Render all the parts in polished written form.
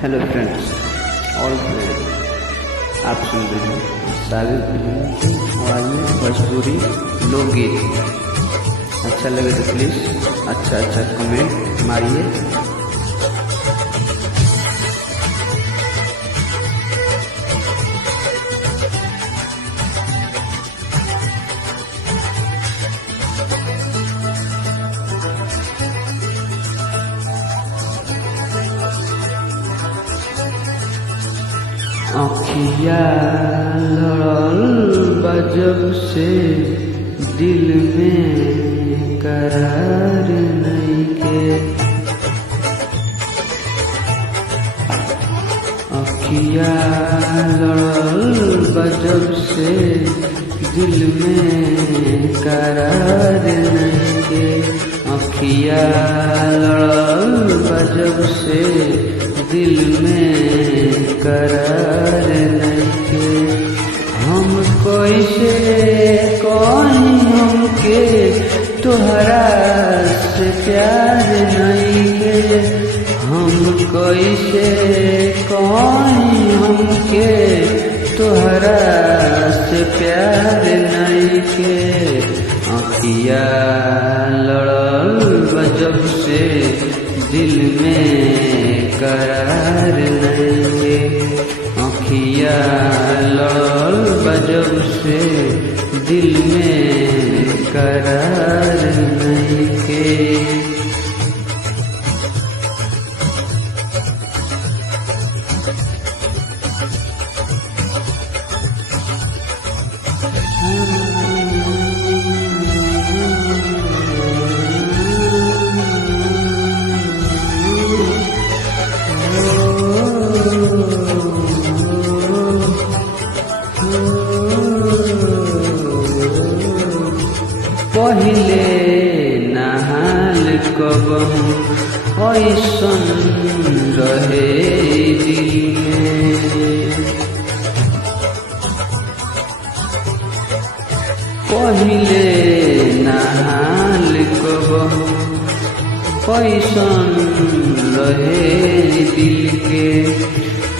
Hello friends, और आप सुन रहे हैं साबिर फिल्म की आवाज़ में भोजपुरी लोकगीत। अच्छा लगे तो प्लीज़ अच्छा कमेंट मारिए। अखिया लड़ल बजब से दिल में करार नइखे। अखिया लड़ल बजब से दिल में करार नइखे। अखिया लड़ल बजब से दिल में करार नइखे। हम कैसे कहीं हमके तोहरा से प्यार नइखे। हम कैसे कहीं हमके तोहरा से प्यार नइखे। अखिया लड़ल बजब से दिल में करार नइखे। अखिया लड़ल बजब से दिल में करार नइखे। पहिले नहाल कबहू ऐसन रहे दिल में। पहिले नहाल कबहू ऐसन रहे दिल के।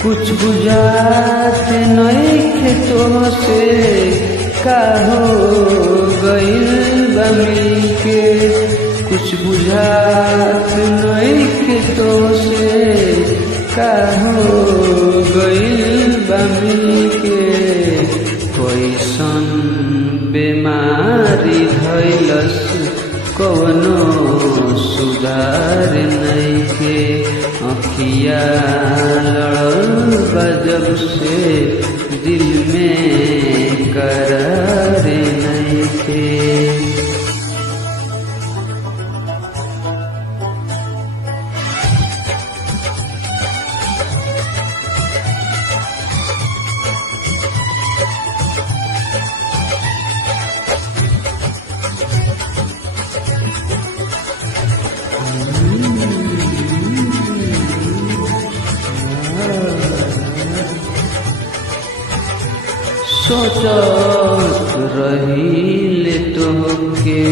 कुछ बुझात नइखे तोहसे का हो गइल बा मिलके। कुछ बुझात नइखे तोहसे का हो गइल बा मिलके। कैसन बीमारी धइलस कवनो सुधार नइखे। अखिया लड़ल बजब से दिल में करार नइखे। सोचत रहीले तोहके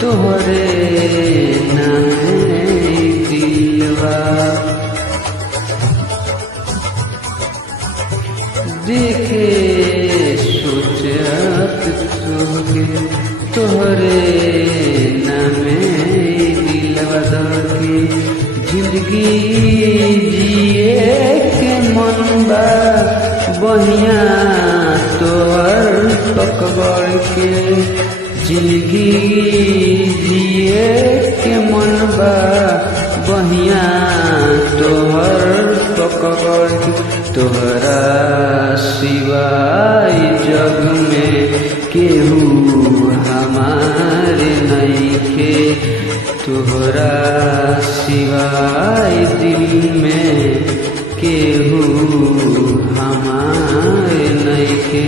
तोहरे नामे दिलवा। देखे सोचत तोहके तोहरे नामे दिलवा दके। जिंदगी जिए के मन बा बहिया तोहर पकड़ के। जिंदगी जिए के मन बा बहिया तोहर पकड़ के। तोहरा सिवाय जग में केहू हमारे नइखे। तोहरा सिवाय दिल में केहू हमारे नइखे।